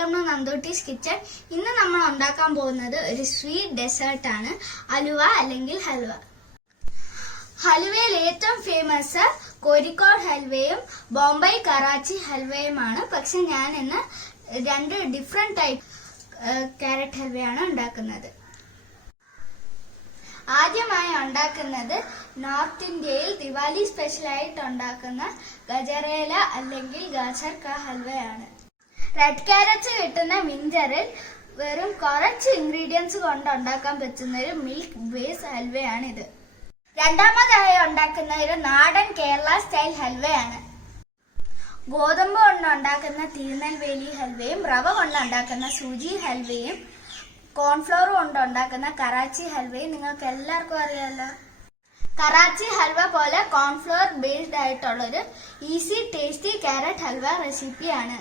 Welcome to നന്ദൂട്ടീസ് kitchen. ഇന്ന് നമ്മൾ ഉണ്ടാക്കാൻ പോകുന്നത് ഒരു സ്വീറ്റ് ഡെസേർട്ട് ആണ്, അലുവ അല്ലെങ്കിൽ ഹൽവ. ഹലുവയിൽ ഏറ്റവും ഫേമസ് കോഴിക്കോട് ഹൽവയും ബോംബെ കറാച്ചി ഹൽവയുമാണ്. പക്ഷെ ഞാൻ ഇന്ന് രണ്ട് ഡിഫറെന്റ് ടൈപ്പ് ക്യാരറ്റ് ഹൽവയാണ് ഉണ്ടാക്കുന്നത്. ആദ്യമായി ഉണ്ടാക്കുന്നത് നോർത്ത് ഇന്ത്യയിൽ ദിവാലി സ്പെഷ്യലായിട്ട് ഉണ്ടാക്കുന്ന ഗജറേല അല്ലെങ്കിൽ ഗാജർ കാ ഹൽവയാണ്. റെഡ് ക്യാരറ്റ് കിട്ടുന്ന മിഞ്ചറിൽ വെറും കുറച്ച് ഇൻഗ്രീഡിയൻസ് കൊണ്ട് ഉണ്ടാക്കാൻ പറ്റുന്ന ഒരു മിൽക്ക് ബേസ് ഹൽവയാണിത്. രണ്ടാമതായി ഉണ്ടാക്കുന്ന ഒരു നാടൻ കേരള സ്റ്റൈൽ ഹൽവയാണ്. ഗോതമ്പ് കൊണ്ട് ഉണ്ടാക്കുന്ന തിരുനെൽവേലി ഹൽവയും റവ കൊണ്ട് ഉണ്ടാക്കുന്ന സൂചി ഹൽവയും കോൺഫ്ലവർ കൊണ്ട് ഉണ്ടാക്കുന്ന കറാച്ചി ഹൽവയും നിങ്ങൾക്ക് എല്ലാവർക്കും അറിയാലോ. കറാച്ചി ഹൽവ പോലെ കോൺഫ്ലവർ ബേസ്ഡ് ആയിട്ടുള്ളൊരു ഈസി ടേസ്റ്റി ക്യാരറ്റ് ഹൽവ റെസിപ്പിയാണ്.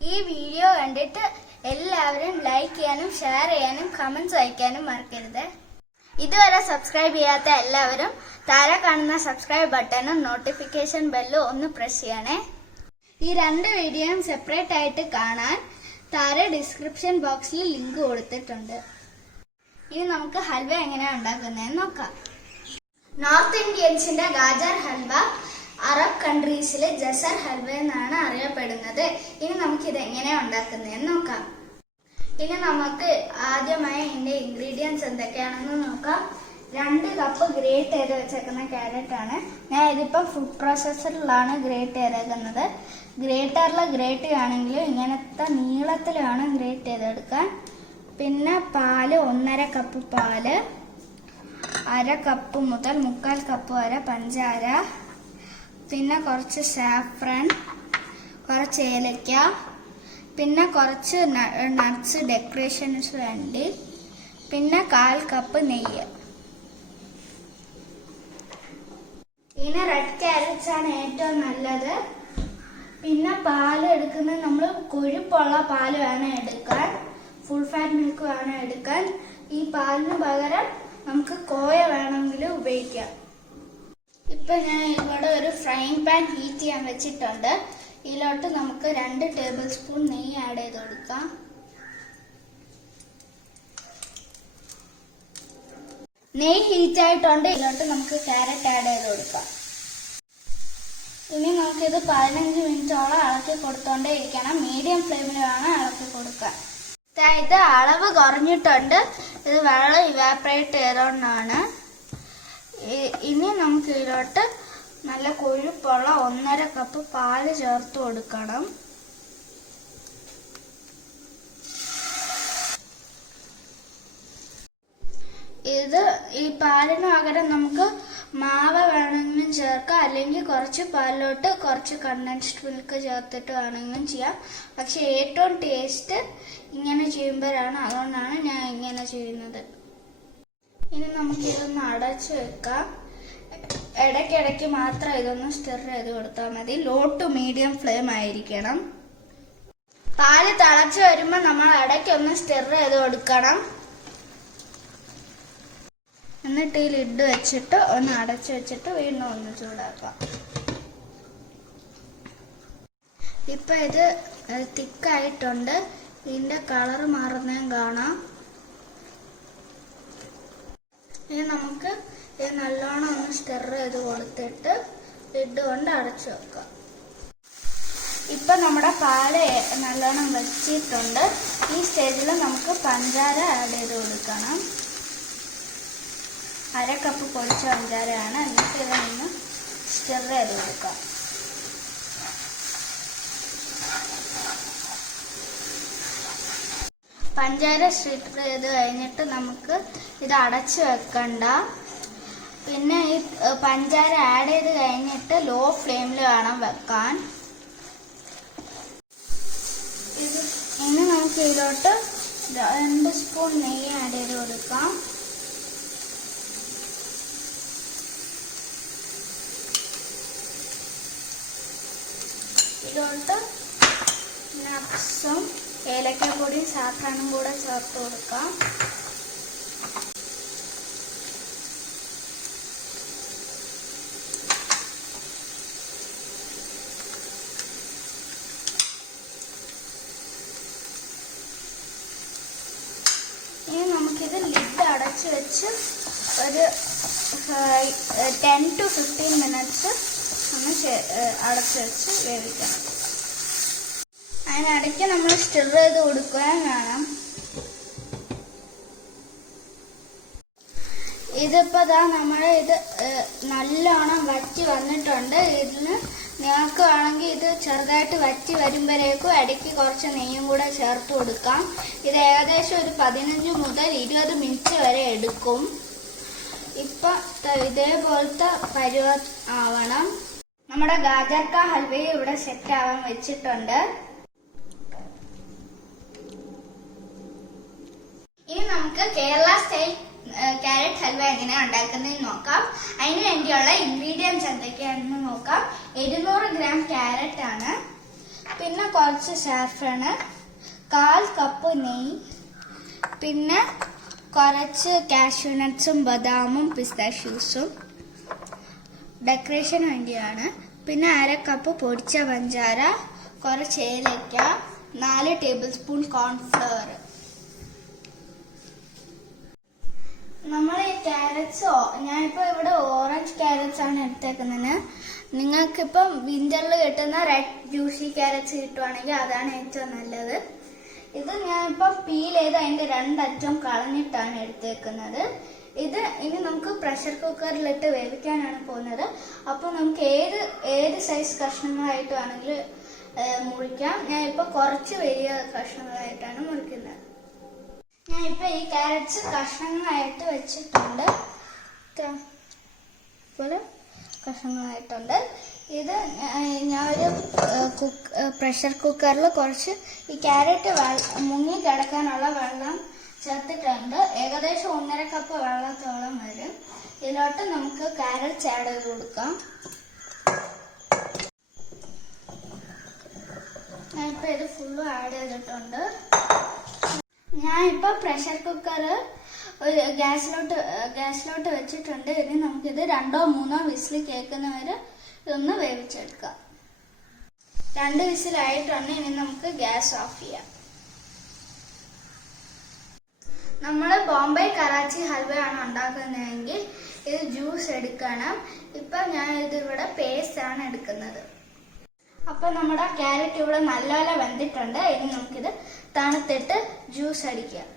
ഈ വീഡിയോ കണ്ടിട്ട് എല്ലാവരും ലൈക്ക് ചെയ്യാനും ഷെയർ ചെയ്യാനും കമന്റ്സ് അയക്കാനും മറക്കരുത്. ഇതുവരെ സബ്സ്ക്രൈബ് ചെയ്യാത്ത എല്ലാവരും താഴെ കാണുന്ന സബ്സ്ക്രൈബ് ബട്ടണും നോട്ടിഫിക്കേഷൻ ബെല്ലും ഒന്ന് പ്രസ് ചെയ്യണേ. ഈ രണ്ട് വീഡിയോയും സെപ്പറേറ്റ് ആയിട്ട് കാണാൻ താഴെ ഡിസ്ക്രിപ്ഷൻ ബോക്സിൽ ലിങ്ക് കൊടുത്തിട്ടുണ്ട്. ഇനി നമുക്ക് ഹൽവ എങ്ങനെയാണ് ഉണ്ടാക്കുന്നതെന്ന് നോക്കാം. നോർത്ത് ഇന്ത്യൻസിന്റെ ഗാജർ ഹൽവ അറബ് കൺട്രീസിലെ ജസർ ഹൽവ എന്നാണ് അറിയപ്പെടുന്നത്. ഇനി നമുക്കിത് എങ്ങനെയാണ് ഉണ്ടാക്കുന്നതെന്ന് നോക്കാം. ഇനി നമുക്ക് ആദ്യമായി ഇതിന്റെ ഇൻഗ്രീഡിയൻസ് എന്തൊക്കെയാണെന്ന് നോക്കാം. 2 കപ്പ് ഗ്രേറ്റ് ചെയ്ത് വെച്ചേക്കുന്ന ക്യാരറ്റ് ആണ്. ഞാൻ ഇതിപ്പം ഫുഡ് പ്രോസസ്സറിലാണ് ഗ്രേറ്റ് ചെയ്തേക്കുന്നത്. ഗ്രേറ്ററിൽ ഗ്രേറ്റ് ചെയ്യുകയാണെങ്കിലും ഇങ്ങനത്തെ നീളത്തിൽ വേണം ഗ്രേറ്റ് ചെയ്തെടുക്കാൻ. പിന്നെ പാല് 1.5 കപ്പ് പാല്, 1/2 കപ്പ് മുതൽ 3/4 കപ്പ് വരെ പഞ്ചാര, പിന്നെ കുറച്ച് സാഫ്രൻ, കുറച്ച് ഏലക്ക, പിന്നെ കുറച്ച് നട്ട്സ് ഡെക്കറേഷൻസ് വേണ്ടി, പിന്നെ 1/4 കപ്പ് നെയ്യ്. ഇതിന് റെഡ് ക്യാരറ്റ്സ് ആണ് ഏറ്റവും നല്ലത്. പിന്നെ പാല് എടുക്കുന്നത് നമ്മൾ കൊഴുപ്പുള്ള പാല് വേണം എടുക്കാൻ, ഫുൾ ഫാറ്റ് മിൽക്ക് വേണം എടുക്കാൻ. ഈ പാലിന് പകരം നമുക്ക് കോയ വേണമെങ്കിലും ഉപയോഗിക്കാം. ഇപ്പൊ ഞാൻ ഇവിടെ ഒരു ഫ്രൈങ് പാൻ ഹീറ്റ് ചെയ്യാൻ വെച്ചിട്ടുണ്ട്. ഇതിലോട്ട് നമുക്ക് 2 ടേബിൾ സ്പൂൺ നെയ്യ് ആഡ് ചെയ്ത് കൊടുക്കാം. നെയ്യ് ഹീറ്റ് ആയിട്ടുണ്ട്. ഇതിലോട്ട് നമുക്ക് ക്യാരറ്റ് ആഡ് ചെയ്ത് കൊടുക്കാം. ഇനി നമുക്കിത് 15 മിനിറ്റോളം ഇളക്കി കൊടുത്തോണ്ടേ ഇരിക്കണം. മീഡിയം ഫ്ലെയിമിൽ വേണം ഇളക്കി കൊടുക്കാൻ. ഇത് അളവ് കുറഞ്ഞിട്ടുണ്ട്. ഇത് വെള്ളം ഇവാപ്പറേറ്റ് ചെയ്തോണ്ടാണ്. ഇനി നമുക്ക് ഇതിലോട്ട് നല്ല കൊഴുപ്പുള്ള 1.5 കപ്പ് പാല് ചേർത്ത് കൊടുക്കണം. ഇത് ഈ പാലിന് പകരം നമുക്ക് മാവ് വേണമെങ്കിലും ചേർക്കാം, അല്ലെങ്കിൽ കുറച്ച് പാലിലോട്ട് കുറച്ച് കണ്ടൻസ്ഡ് മിൽക്ക് ചേർത്തിട്ട് വേണമെങ്കിലും ചെയ്യാം. പക്ഷെ ഏറ്റവും ടേസ്റ്റ് ഇങ്ങനെ ചെയ്യുമ്പോഴാണ്. അതുകൊണ്ടാണ് ഞാൻ ഇങ്ങനെ ചെയ്യുന്നത്. ഇനി നമുക്ക് ഇതൊന്ന് അടച്ചു വെക്കാം. ഇടയ്ക്കിടയ്ക്ക് മാത്രം ഇതൊന്ന് സ്റ്റിർ ചെയ്ത് കൊടുത്താൽ മതി. ലോ ടു മീഡിയം ഫ്ലെയിം ആയിരിക്കണം. പാല് തിളച്ച് വരുമ്പോൾ നമ്മൾ ഇടയ്ക്കൊന്ന് സ്റ്റിർ ചെയ്ത് കൊടുക്കണം. എന്നിട്ട് ഈ ലിഡ് വെച്ചിട്ട് ഒന്ന് അടച്ചു വെച്ചിട്ട് വീണ്ടും ഒന്ന് ചൂടാക്കാം. ഇപ്പൊ ഇത് തിക്കായിട്ടുണ്ട്. ഇതിന്റെ കളർ മാറുന്നതും കാണാം. ഇനി നമുക്ക് ഇത് നല്ലോണം ഒന്ന് സ്റ്റിർ ചെയ്ത് കൊടുത്തിട്ട് ലിഡ് കൊണ്ട് അടച്ചു വെക്കാം. ഇപ്പൊ നമ്മുടെ പാല് നല്ലോണം വെച്ചിട്ടുണ്ട്. ഈ സ്റ്റേജിൽ നമുക്ക് പഞ്ചാര ആഡ് ചെയ്ത് കൊടുക്കണം. 1/2 കപ്പ് പൊടിച്ച പഞ്ചാരയാണ്. എന്നിട്ട് ഇതൊന്ന് സ്റ്റിർ ചെയ്ത് കൊടുക്കാം. പഞ്ചാര സ്റ്റിർ ചെയ്ത് കഴിഞ്ഞിട്ട് നമുക്ക് ഇത് അടച്ചു വെക്കണ്ട. പിന്നെ ഈ പഞ്ചാര ആഡ് ചെയ്ത് കഴിഞ്ഞിട്ട് ലോ ഫ്ലെയിമിൽ വേണം വെക്കാൻ. ഇനി നമുക്ക് ഇതിലോട്ട് 2 സ്പൂൺ നെയ്യ് ആഡ് ചെയ്ത് കൊടുക്കാം. ഇതിലോട്ട് നട്ട്സും ഏലക്കപ്പൊടിയും സാഫ്രാനും കൂടെ ചേർത്ത് കൊടുക്കാം. അടച്ചു വെച്ച് ഒരു 10 to 15 മിനിറ്റ്സ് ഒന്ന് അടച്ചു വെച്ച് വേവിക്കണം. അതിനിടയ്ക്ക് നമ്മൾ സ്റ്റിർ ചെയ്ത് കൊടുക്കുകയും വേണം. ഇതിപ്പോൾ നമ്മുടെ ഇത് നല്ലോണം വറ്റി വന്നിട്ടുണ്ട്. ഇതിന് നിങ്ങൾക്ക് വേണമെങ്കിൽ ഇത് ചെറുതായിട്ട് വറ്റി വരുമ്പോഴേക്കും ഇടയ്ക്ക് കുറച്ച് നെയ്യും കൂടെ ചേർത്ത് കൊടുക്കാം. ഇത് ഏകദേശം ഒരു 15 മുതൽ 20 മിനിറ്റ് വരെ എടുക്കും. ഇപ്പം ഇതേപോലത്തെ പരുവ ആവണം. നമ്മുടെ ഗാജർ കാ ഹൽവയും ഇവിടെ സെറ്റ് ആവാൻ വെച്ചിട്ടുണ്ട്. ഇനി നമുക്ക് കേരള സ്റ്റൈൽ ക്യാരറ്റ് ഹൽവ എങ്ങനെയാണ് ഉണ്ടാക്കുന്നതെന്ന് നോക്കാം. അതിന് വേണ്ടിയുള്ള ഇൻഗ്രീഡിയൻസ് എന്തൊക്കെയാണെന്ന് നോക്കാം. 200 ഗ്രാം ക്യാരറ്റ് ആണ്, പിന്നെ കുറച്ച് സാഫ്രണ്, 1/4 കപ്പ് നെയ്യ്, പിന്നെ കുറച്ച് കാഷ്യൂ നട്ട്സും ബദാമും പിസ്താഷ്യൂസും ഡെക്കറേഷന് വേണ്ടിയാണ്, പിന്നെ 1/2 കപ്പ് പൊടിച്ച പഞ്ചാര, കുറച്ച് ഏലക്ക, 4 ടേബിൾ സ്പൂൺ കോൺഫ്ലവർ. നമ്മൾ ഈ ക്യാരറ്റ്സ് ഞാനിപ്പോൾ ഇവിടെ ഓറഞ്ച് ക്യാരറ്റ്സ് ആണ് എടുത്തേക്കുന്നത്. നിങ്ങൾക്കിപ്പം വിന്ററിൽ കിട്ടുന്ന റെഡ് ജ്യൂസി ക്യാരറ്റ്സ് കിട്ടുവാണെങ്കിൽ അതാണ് ഏറ്റവും നല്ലത്. ഇത് ഞാനിപ്പോൾ പീൽ ചെയ്ത് അതിന്റെ 2 അറ്റം കളഞ്ഞിട്ടാണ് എടുത്തേക്കുന്നത്. ഇത് ഇനി നമുക്ക് പ്രഷർ കുക്കറിലിട്ട് വേവിക്കാനാണ് പോകുന്നത്. അപ്പോൾ നമുക്ക് ഏത് സൈസ് കഷ്ണങ്ങളായിട്ട് വേണമെങ്കിൽ മുറിക്കാം. ഞാനിപ്പോൾ കുറച്ച് വലിയ കഷ്ണങ്ങളായിട്ടാണ് മുറിക്കുന്നത്. ഞാനിപ്പോൾ ഈ ക്യാരറ്റ്സ് കഷ്ണങ്ങളായിട്ട് വെച്ചിട്ടുണ്ട്. പോലെ കഷ്ണങ്ങളായിട്ടുണ്ട്. ഇത് ഞാനൊരു പ്രഷർ കുക്കറിൽ കുറച്ച് ഈ ക്യാരറ്റ് മുങ്ങി കിടക്കാനുള്ള വെള്ളം ചേർത്തിട്ടുണ്ട്. ഏകദേശം 1.5 കപ്പ് വെള്ളത്തോളം വരും. ഇതിലോട്ട് നമുക്ക് ക്യാരറ്റ്സ് ആഡ് ചെയ്ത് കൊടുക്കാം. ഞാനിപ്പോൾ ഇത് ഫുള്ളും ആഡ് ചെയ്തിട്ടുണ്ട്. ഞാനിപ്പോൾ പ്രഷർ കുക്കർ ഒരു ഗ്യാസിലോട്ട് വെച്ചിട്ടുണ്ട്. ഇനി നമുക്കിത് 2 or 3 വിസിൽ കേൾക്കുന്നവരെ ഇതൊന്ന് വേവിച്ചെടുക്കാം. 2 വിസിലായിട്ടുണ്ട്. ഇനി നമുക്ക് ഗ്യാസ് ഓഫ് ചെയ്യാം. നമ്മൾ ബോംബെ കറാച്ചി ഹൽവയാണ് ഉണ്ടാക്കുന്നതെങ്കിൽ ഇത് ജ്യൂസ് എടുക്കണം. ഇപ്പം ഞാൻ ഇതിവിടെ പേസ്റ്റ് ആണ് എടുക്കുന്നത്. അപ്പൊ നമ്മുടെ ക്യാരറ്റ് ഇവിടെ നല്ലപോലെ വെന്തിട്ടുണ്ട്. ഇനി നമുക്കിത് തണുത്തിട്ട് ജ്യൂസ് അടിക്കാം.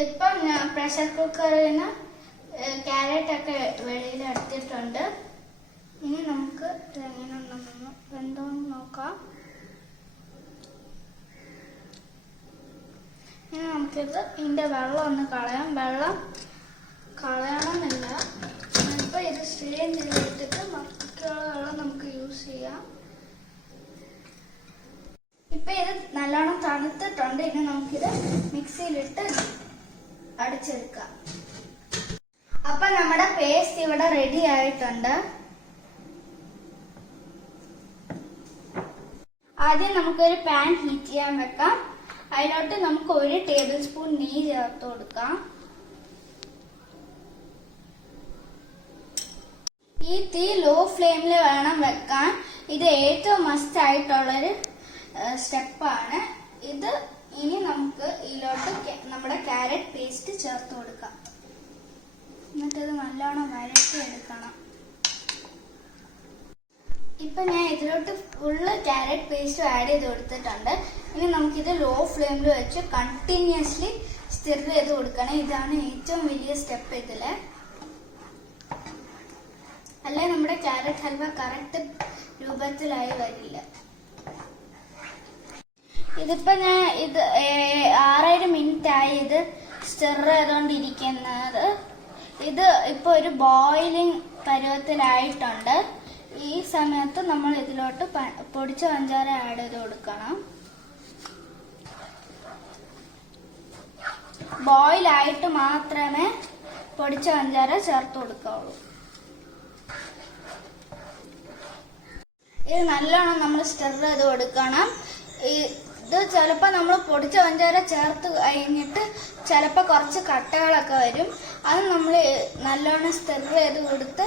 ഇപ്പം ഞാൻ പ്രഷർ കുക്കറിന് ക്യാരറ്റ് ഒക്കെ വെളിയിൽ എടുത്തിട്ടുണ്ട്. ഇനി നമുക്ക് എങ്ങനെ വെന്തോന്ന് നോക്കാം. ഇനി നമുക്കിത് ഇതിന്റെ വെള്ളം ഒന്ന് കളയാം. വെള്ളം കളയണമെന്നില്ല. ഇപ്പൊ ഇത് സ്ട്രെയിൻ ചെയ്തിട്ട് ബാക്കിയുള്ള വെള്ളം നമുക്ക് യൂസ് ചെയ്യാം. ഇപ്പൊ ഇത് നല്ലോണം തണുത്തിട്ടുണ്ട്. ഇനി നമുക്കിത് മിക്സിയിലിട്ട് അടിച്ചെടുക്കാം. അപ്പൊ നമ്മുടെ പേസ്റ്റ് ഇവിടെ റെഡി ആയിട്ടുണ്ട്. ആദ്യം നമുക്കൊരു പാൻ ഹീറ്റ് ചെയ്യാൻ വെക്കാം. അതിലോട്ട് നമുക്ക് 1 ടേബിൾ സ്പൂൺ നെയ്യ് ചേർത്ത് കൊടുക്കാം. ഈ തീ ലോ ഫ്ലെയിമിൽ വേണം വെക്കാൻ. ഇത് ഏറ്റവും മസ്റ്റ് ആയിട്ടുള്ളൊരു സ്റ്റെപ്പാണ് ഇത്. ഇനി നമുക്ക് ഇതിലോട്ട് നമ്മുടെ ക്യാരറ്റ് പേസ്റ്റ് ചേർത്ത് കൊടുക്കാം. എന്നിട്ടത് നല്ലോണം വഴറ്റി എടുക്കണം. ഇപ്പൊ ഞാൻ ഇതിലോട്ട് ഫുള്ള് ക്യാരറ്റ് പേസ്റ്റ് ആഡ് ചെയ്ത് കൊടുത്തിട്ടുണ്ട്. ഇനി നമുക്കിത് ലോ ഫ്ലെയിമിൽ വെച്ച് കണ്ടിന്യൂസ്ലി സ്റ്റിർ ചെയ്ത് കൊടുക്കണം. ഇതാണ് ഏറ്റവും വലിയ സ്റ്റെപ്പ് ഇതില്. അല്ലെ നമ്മുടെ ക്യാരറ്റ് ഹൽവ കറക്റ്റ് രൂപത്തിലായി വരില്ല. ഇതിപ്പോ ഞാൻ 6-7 മിനിറ്റ് ആയി ഇത് സ്റ്റിർ ചെയ്തോണ്ടിരിക്കുന്നത്. ഇത് ഇപ്പൊ ഒരു ബോയിലിംഗ് പരുവത്തിലായിട്ടുണ്ട്. ഈ സമയത്ത് നമ്മൾ ഇതിലോട്ട് പൊടിച്ച പഞ്ചാര ആഡ് ചെയ്ത് കൊടുക്കണം. ബോയിലായിട്ട് മാത്രമേ പൊടിച്ച പഞ്ചാര ചേർത്ത് കൊടുക്കാവുള്ളൂ. ഇത് നല്ലോണം നമ്മൾ സ്റ്റിർ ചെയ്ത് കൊടുക്കണം. ഇത് ചിലപ്പോൾ നമ്മൾ പൊടിച്ച പഞ്ചാര ചേർത്ത് കഴിഞ്ഞിട്ട് ചിലപ്പോൾ കുറച്ച് കട്ടകളൊക്കെ വരും. അത് നമ്മൾ നല്ലോണം സ്റ്റിർ ചെയ്ത് കൊടുത്ത്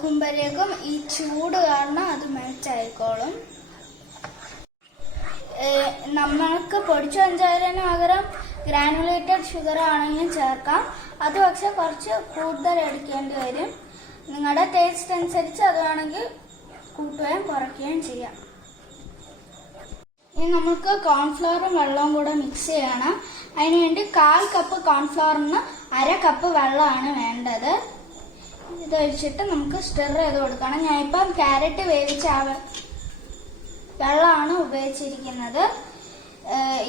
കുമ്പരേക്കും ഈ ചൂട് കാരണം അത് മെൽറ്റ് ആയിക്കോളും. നമ്മൾക്ക് പൊടിച്ച പഞ്ചാരന് പകരം ഗ്രാനുലേറ്റഡ് ഷുഗർ ആണെങ്കിലും ചേർക്കാം. അത് പക്ഷെ കുറച്ച് കൂടുതൽ എടുക്കേണ്ടി വരും. നിങ്ങളുടെ ടേസ്റ്റ് അനുസരിച്ച് അത് വേണമെങ്കിൽ കൂട്ടുകയും കുറയ്ക്കുകയും ചെയ്യാം. ഇനി നമുക്ക് കോൺഫ്ലവറും വെള്ളവും കൂടെ മിക്സ് ചെയ്യണം. അതിനുവേണ്ടി 1/4 കപ്പ് കോൺഫ്ലവറിന് 1/2 കപ്പ് വെള്ളമാണ് വേണ്ടത്. ഇതൊഴിച്ചിട്ട് നമുക്ക് സ്റ്റിർ ചെയ്ത് കൊടുക്കണം. ഞാനിപ്പം ക്യാരറ്റ് വേവിച്ച വെള്ളമാണ് ഉപയോഗിച്ചിരിക്കുന്നത്.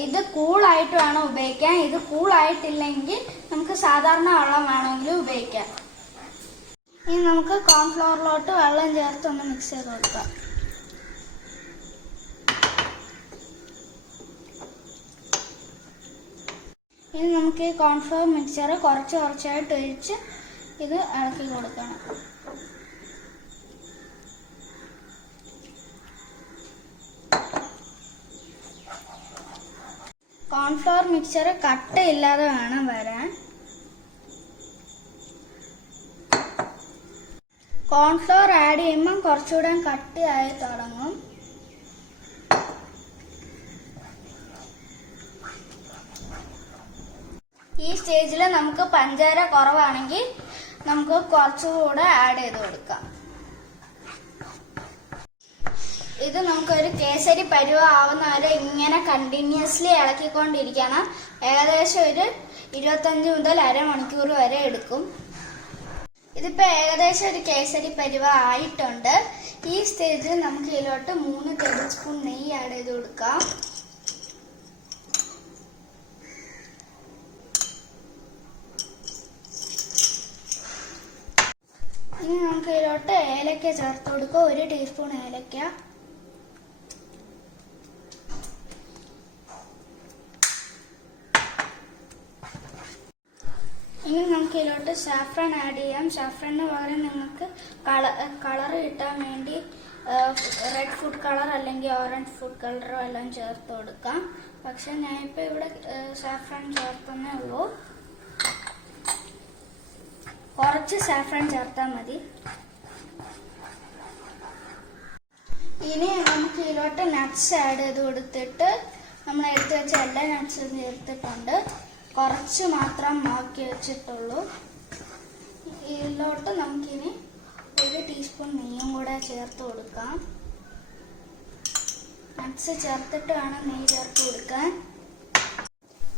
ഇത് കൂളായിട്ട് വേണം ഉപയോഗിക്കാൻ. ഇത് കൂളായിട്ടില്ലെങ്കിൽ നമുക്ക് സാധാരണ വെള്ളം വേണമെങ്കിലും ഉപയോഗിക്കാം. ഇനി നമുക്ക് കോൺഫ്ലവറിലോട്ട് വെള്ളം ചേർത്ത് ഒന്ന് മിക്സ് ചെയ്ത് കൊടുക്കാം. ഇനി നമുക്ക് ഈ കോൺഫ്ലവർ മിക്സ്ചർ കുറച്ചായിട്ട് ഒഴിച്ച് ഇത് ഇളക്കി കൊടുക്കണം. കോൺഫ്ലവർ മിക്സ്ചർ കട്ടയില്ലാതെ വേണം വരാൻ. കോൺഫ്ലവർ ആഡ് ചെയ്യുമ്പം കുറച്ചുകൂടെ കട്ടിയായി തുടങ്ങും. ഈ സ്റ്റേജിൽ നമുക്ക് പഞ്ചാര കുറവാണെങ്കിൽ നമുക്ക് കുറച്ചുകൂടെ ആഡ് ചെയ്ത് കൊടുക്കാം. ഇത് നമുക്കൊരു കേസരി പരുവ ആവുന്ന വരെ ഇങ്ങനെ കണ്ടിന്യൂസ്ലി ഇളക്കിക്കൊണ്ടിരിക്കണം. ഏകദേശം ഒരു 25 മുതൽ അരമണിക്കൂർ വരെ എടുക്കും. ഇതിപ്പോ ഏകദേശം ഒരു കേസരി പരുവ ആയിട്ടുണ്ട്. ഈ സ്റ്റേജിൽ നമുക്ക് ഇതിലോട്ട് 3 ടേബിൾ സ്പൂൺ നെയ്യ് ആഡ് ചെയ്ത് കൊടുക്കാം. ഇനി നമുക്ക് ഇതിലോട്ട് ഏലക്ക ചേർത്ത് കൊടുക്കാം. 1 ടീസ്പൂൺ ഏലക്ക. ഇനി നമുക്ക് ഇതിലോട്ട് സാഫ്രൺ ആഡ് ചെയ്യാം. സാഫ്രണിന് പകരം നിങ്ങൾക്ക് കളർ കിട്ടാൻ വേണ്ടി റെഡ് ഫുഡ് കളർ അല്ലെങ്കിൽ ഓറഞ്ച് ഫുഡ് കളറോ എല്ലാം ചേർത്ത് കൊടുക്കാം. പക്ഷെ ഞാനിപ്പോൾ ഇവിടെ സാഫ്രൺ ചേർത്തന്നേ ഉള്ളൂ. കുറച്ച് സാഫ്രൺ ചേർത്താൽ മതി. ഇനി നമുക്ക് ഇതിലോട്ട് നട്ട്സ് ആഡ് ചെയ്ത് കൊടുത്തിട്ട് നമ്മൾ എടുത്ത് വെച്ച എല്ലാ നട്ട്സും ചേർത്തിട്ടുണ്ട്. കുറച്ച് മാത്രം മാക്കി വെച്ചിട്ടുള്ളൂ. ഇതിലോട്ട് നമുക്കിനി 1 ടീസ്പൂൺ നെയ്യും കൂടെ ചേർത്ത് കൊടുക്കാം. നട്ട്സ് ചേർത്തിട്ട് വേണം നെയ്യ് ചേർത്ത് കൊടുക്കാൻ.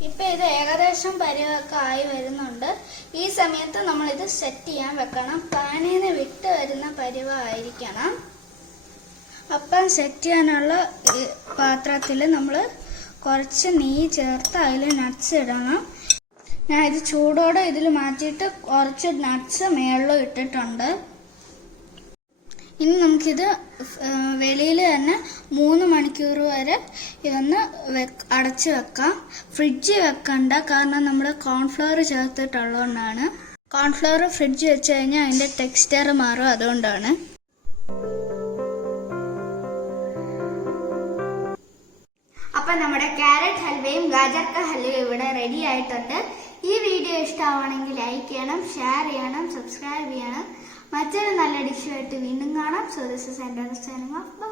ഇപ്പൊ ഇത് ഏകദേശം പരുവൊക്കെ ആയി വരുന്നുണ്ട്. ഈ സമയത്ത് നമ്മൾ ഇത് സെറ്റ് ചെയ്യാൻ വെക്കണം. പാനിൽ നിന്ന് വിട്ട് വരുന്ന പരുവമായിരിക്കണം. അപ്പം സെറ്റ് ചെയ്യാനുള്ള പാത്രത്തിൽ നമ്മൾ കുറച്ച് നെയ്യ് ചേർത്ത് അതിൽ നട്ട്സ് ഇടണം. ഞാൻ ഇത് ചൂടോടെ ഇതിൽ മാറ്റിയിട്ട് കുറച്ച് നട്ട്സ് മേളിലും ഇട്ടിട്ടുണ്ട്. ഇനി നമുക്കിത് വെളിയിൽ തന്നെ 3 മണിക്കൂർ വരെ ഇതൊന്ന് അടച്ചു വെക്കാം. ഫ്രിഡ്ജിൽ വെക്കണ്ട, കാരണം നമ്മൾ കോൺഫ്ലവർ ചേർത്തിട്ടുള്ളതുകൊണ്ടാണ്. കോൺഫ്ലവർ ഫ്രിഡ്ജിൽ വെച്ച് കഴിഞ്ഞാൽ അതിൻ്റെ ടെക്സ്ചർ മാറും, അതുകൊണ്ടാണ്. അപ്പം നമ്മുടെ ക്യാരറ്റ് ഹൽവയും ഗാജർ കാ ഹൽവയും ഇവിടെ റെഡി ആയിട്ടുണ്ട്. ഈ വീഡിയോ ഇഷ്ടമാണെങ്കിൽ ലൈക്ക് ചെയ്യണം, ഷെയർ ചെയ്യണം, സബ്സ്ക്രൈബ് ചെയ്യണം. മറ്റൊരു നല്ല ഡിഷുമായിട്ട് വീണ്ടും കാണാം. സോ ദിസ് ഈസ് എൻ്റെ ചാനൽ.